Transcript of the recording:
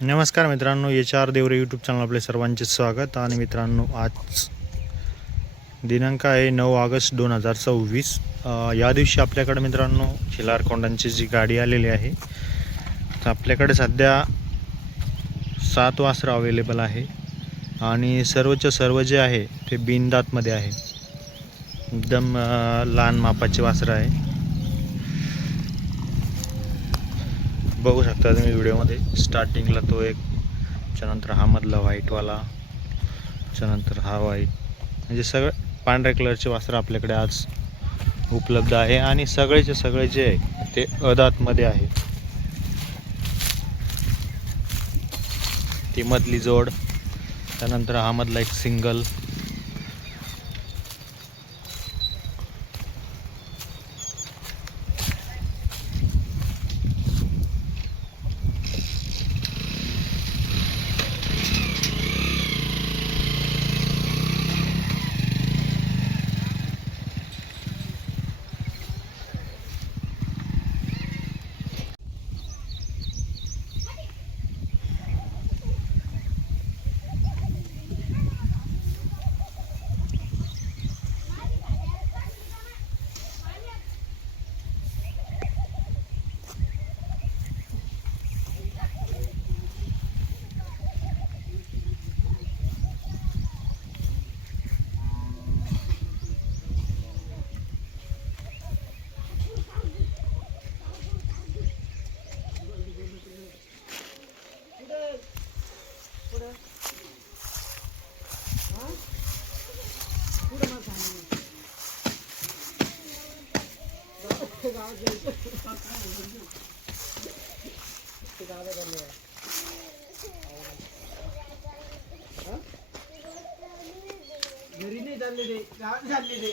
नमस्कार मित्रांनो, HR Deore YouTube channel आपले सर्वांचे स्वागत. आणि मित्रांनो, आज दिनांक आहे 9 ऑगस्ट 2026. या दिवशी आपल्याकडे मित्रांनो खिलार कोंडांची जी गाडी आलेली आहे, तर आपल्याकडे सध्या 7 वासरं अवेलेबल आहे आणि सर्वच्या सर्व जे आहे ते बिनदातमध्ये आहे. एकदम लहान मापाचे वासरं आहे. बघू शकता तुम्ही व्हिडिओमध्ये. स्टार्टिंगला तो एक, त्यानंतर हा मधला व्हाईटवाला, त्यानंतर हा व्हाईट, म्हणजे सगळे पांढऱ्या कलरचे वासरं आपल्याकडे आज उपलब्ध आहे. आणि सगळेचे सगळे जे आहे ते अदातमध्ये आहे. ती मधली जोड, त्यानंतर हा मधला एक सिंगल, घरी नाही चालले ते, गावात चालले ते.